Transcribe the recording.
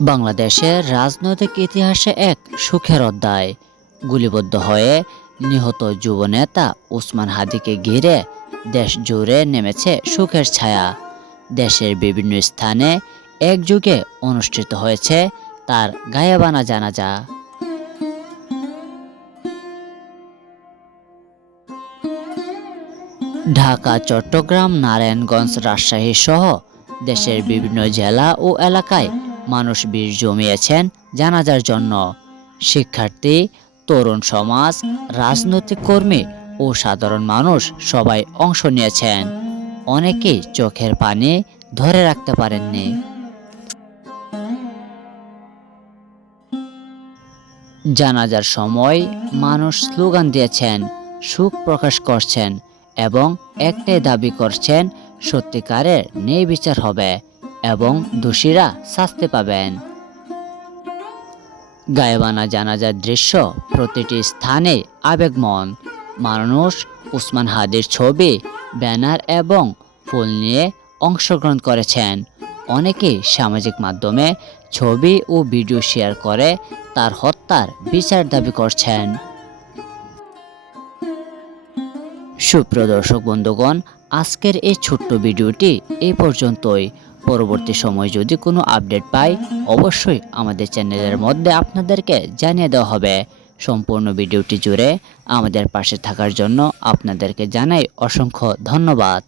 বাংলাদেশের রাজনৈতিক ইতিহাসে এক সুখের অধ্যায়। গুলিবদ্ধ হয়ে নিহত যুবনেতা উসমান হাদিকে ঘিরে দেশ জুড়ে নেমেছে সুখের ছায়া। দেশের বিভিন্ন স্থানে একযুগে অনুষ্ঠিত হয়েছে তার গায়েবানা জানাজা। ঢাকা, চট্টগ্রাম, নারায়ণগঞ্জ, রাজশাহী সহ দেশের বিভিন্ন জেলা ও এলাকায় মানুষ বীর জমিয়েছেন জানাজার জন্য। শিক্ষার্থী, তরুণ সমাজ, রাজনৈতিক কর্মী ও সাধারণ মানুষ সবাই অংশ নিয়েছেন। অনেকেই চোখের পানি ধরে রাখতে পারেননি। জানাজার সময় মানুষ স্লোগান দিয়েছেন, সুখ প্রকাশ করছেন। এবং একটাই দাবি করছেন, সত্যিকারের নেই বিচার হবে এবং দোষীরা শাস্তি পাবেন। গায়েবানা জানাজার দৃশ্য প্রতিটি স্থানে আবেগমন মানুষ উসমান হাদির ছবি, ব্যানার এবং ফুল নিয়ে অংশগ্রহণ করেছেন। অনেকেই সামাজিক মাধ্যমে ছবি ও ভিডিও শেয়ার করে তার হত্যার বিচার দাবি করছেন। সুপ্রিয় দর্শক বন্ধুগণ, আজকের এই ছোট্ট ভিডিওটি এই পর্যন্তই। পরবর্তী সময় যদি কোনো আপডেট পাই, অবশ্যই আমাদের চ্যানেলের মধ্যে আপনাদেরকে জানিয়ে দেওয়া হবে। সম্পূর্ণ ভিডিওটি জুড়ে আমাদের পাশে থাকার জন্য আপনাদেরকে জানাই অসংখ্য ধন্যবাদ।